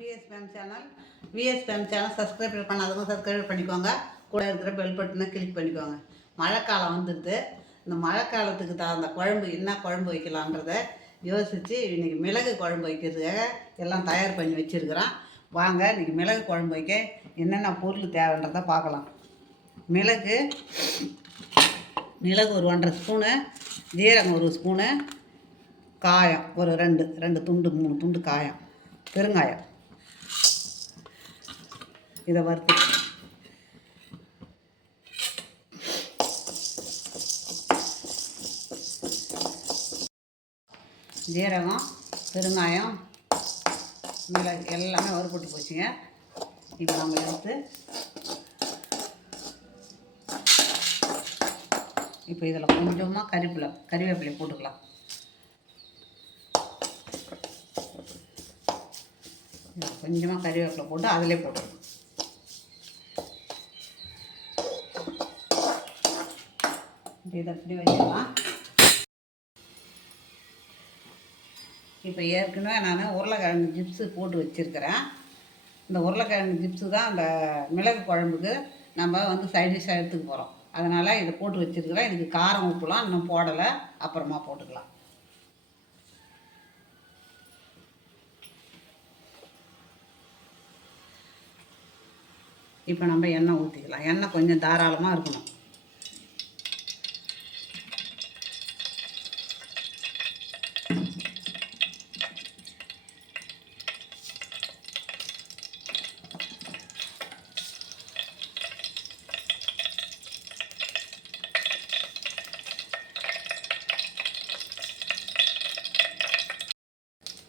V S fame channel V S fame channel subscribe பண்ணாதவங்க subscribe பண்ணிக்கோங்க. கூட இருக்கிற பெல் பட்டனை கிளிக் பண்ணிக்கோங்க. மழைக்காலம் வந்துடுது. இந்த மழைக்காலத்துக்கு தகுந்த குழம்பு என்ன குழம்பு வைக்கலான்றத யோசித்து இன்றைக்கி மிளகு குழம்பு வைக்கிறதுக்காக எல்லாம் தயார் பண்ணி வச்சுருக்கிறோம். வாங்க இன்றைக்கி மிளகு குழம்பு வைக்க என்னென்ன பொருள் தேவைன்றதை பார்க்கலாம். மிளகு மிளகு ஒரு ஒன்றரை ஸ்பூனு ஜீரகம் ஒரு ஸ்பூனு காயம் ஒரு ரெண்டு ரெண்டு துண்டு மூணு துண்டு காயம் பெருங்காயம். இதை வறுத்து. ஜீரகம் பெருங்காயம் மிளகு எல்லாமே வறுபட்டு போச்சுங்க. இப்போ நம்ம எடுத்து இப்போ இதில் கொஞ்சமாக கறிப்பிலை கறிவேப்பிலை போட்டுக்கலாம். கொஞ்சமாக கறிவேப்பிலை போட்டு அதிலே இதை அப்படி வச்சிடலாம். இப்போ ஏற்கனவே நான் உருளைக்கிழங்கு ஜிப்ஸு போட்டு வச்சுருக்கிறேன். இந்த உருளைக்கிழங்கு ஜிப்ஸு தான் அந்த மிளகு குழம்புக்கு நம்ம வந்து சைடிஷாக எடுத்துக்க போகிறோம் அதனால் இதை போட்டு வச்சுருக்கிறேன். இதுக்கு காரம் உப்புலாம் இன்னும் போடலை. அப்புறமா போட்டுக்கலாம். இப்போ நம்ம எண்ணெய் ஊற்றிக்கலாம் எண்ணெய் கொஞ்சம் தாராளமாக இருக்கணும்.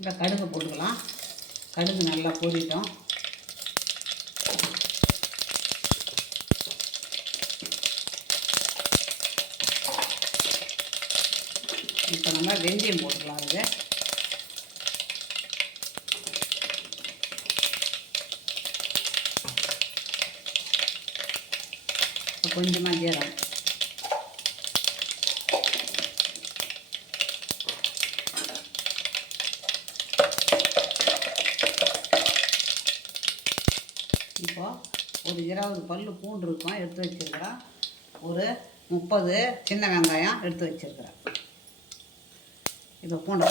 இந்த கடுகு போட்டுக்கலாம். கடுகு நல்லா பொரிட்டோம் இப்போ நம்ம வெந்தயம் போட்டுக்கலாம் அதுக்கு. கொஞ்சமாக ஜீரகம். ஒரு இருபது பல் பூண்டு இருக்கும் எடுத்து வச்சிருக்கிறேன் ஒரு முப்பது சின்ன வெங்காயம் எடுத்து வச்சிருக்கிறேன் இப்போ பூண்டை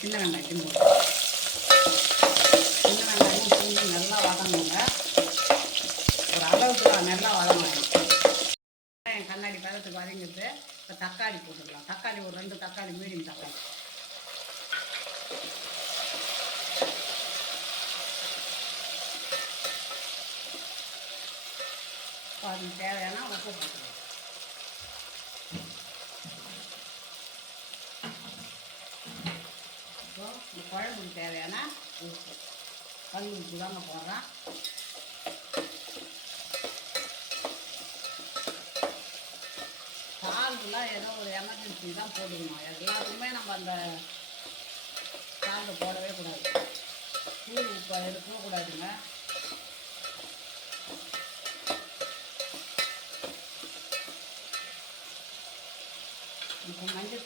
சின்ன வெங்காயத்தையும் போட்டு சின்ன வெங்காயம் பூண்டு நல்லா வதங்குங்க. ஒரு அளவுக்கு நல்லா வதங்கணும். வெங்காயம் கண்ணாடி பதத்துக்கு வதங்கிட்டு இப்போ தக்காளி போட்டுக்கலாம். தக்காளி ஒரு ரெண்டு தக்காளி மீடியம் தக்காளி. அதுக்கு தேவையான உப்பு போட்டுக்கலாம் இப்போ இந்த குழம்புக்கு தேவையான உப்பு. கல் உப்பு தாங்க போடுறேன். சால்ட்டுலாம் ஏதோ ஒரு எமர்ஜென்சி தான் போட்டுக்கணும். எல்லாத்துக்குமே நம்ம அந்த சால்ட்டு போடவே கூடாது. தூள் உப்பு எடுக்கவே கூடாதுங்க.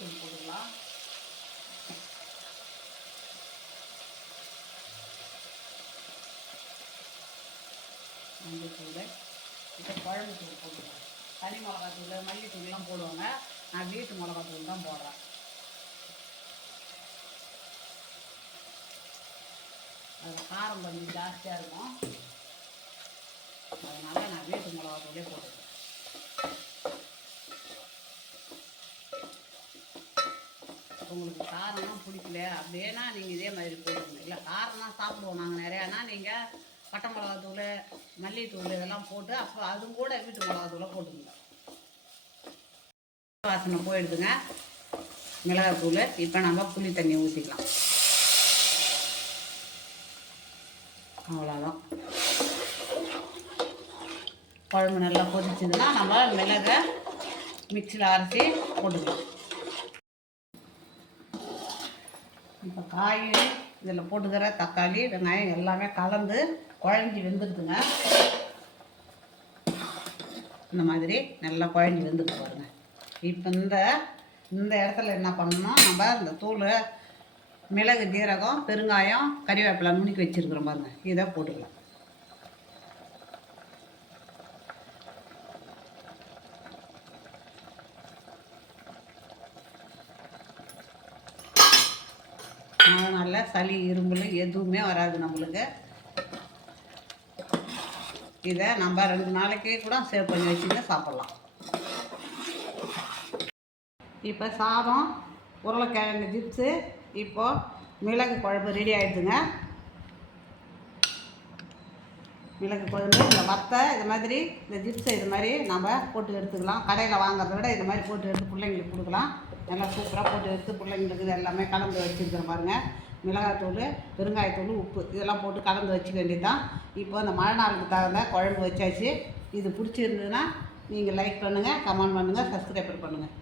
இப்போ தூள் போட்டுக்கலாம். மஞ்சள் தூள் இப்போ குழம்பு தூள் போட்டுக்கலாம். தனி மிளகாத்தூள் மல்லித்தூள்லாம் போடுவாங்க. நான் வீட்டு மிளகாத்தூள் தான் போடுறேன். அது காரம் கொஞ்சம் ஜாஸ்தியாக இருக்கும். அதனால் நான் வீட்டு மிளகாத்தூளே போட்டுக்கிறேன். உங்களுக்கு காரம்லாம் பிடிக்கல. அப்படியேனா நீங்கள் இதே மாதிரி போட்டுக்கணும் இல்லை காரம்லாம் சாப்பிடுவோம் நாங்கள் நிறையானா நீங்கள் பட்டை மிளகாத்தூள் மல்லித்தூள் இதெல்லாம் போட்டு அப்போ அதுவும் கூட வீட்டு மிளகாத்தூளை போட்டுக்கணும் வாசனை போயிடுதுங்க மிளகாத்தூள் இப்போ நம்ம புளி தண்ணி ஊற்றிக்கலாம் அவ்வளோதான் குழம்பு நல்லா கொதிச்சதுன்னா நம்ம மிளகை மிக்சியில் அரைச்சி போட்டுக்கலாம். இப்போ காய் இதில் போட்டுக்கிற தக்காளி வெங்காயம் எல்லாமே கலந்து குழஞ்சி வெந்துடுதுங்க. இந்த மாதிரி நல்லா குழஞ்சி வெந்துட்டு பாருங்க. இப்போ இந்த இந்த இடத்துல என்ன பண்ணணும் நம்ம இந்த தூள் மிளகு ஜீரகம் பெருங்காயம் கறிவேப்பிலை நுணுக்கி வச்சுருக்குறோம் பாருங்கள் இதை போட்டுக்கலாம். அதனால் சளி இரும்பல் எதுவுமே வராது நம்மளுக்கு. இதை நம்ம ரெண்டு நாளைக்கு கூட சேவ் பண்ணி வச்சுட்டு சாப்பிட்லாம். இப்போ சாதம் உருளைக்கிழங்கு ஜிப்ஸு இப்போது மிளகு குழம்பு ரெடி ஆகிடுதுங்க மிளகு குழம்பு இந்த வத்தை இது மாதிரி இந்த ஜிப்ஸை இது மாதிரி நம்ம போட்டு எடுத்துக்கலாம். கடையில் வாங்குறத விட இது மாதிரி போட்டு எடுத்து பிள்ளைங்களுக்கு கொடுக்கலாம். நல்லா சூப்பராக போட்டு எடுத்து பிள்ளைங்களுக்கு இது எல்லாமே கலந்து வச்சுருக்கிறேன் பாருங்கள் மிளகாய்த்தூள் பெருங்காயத்தூள் உப்பு இதெல்லாம் போட்டு கலந்து வச்சுக்க வேண்டியதுதான். இப்போ இந்த மழை நாளுக்கு தகுந்த குழம்பு வச்சாச்சு. இது பிடிச்சிருந்ததுன்னா நீங்கள் லைக் பண்ணுங்கள் கமெண்ட் பண்ணுங்கள் சப்ஸ்கிரைபர் பண்ணுங்கள்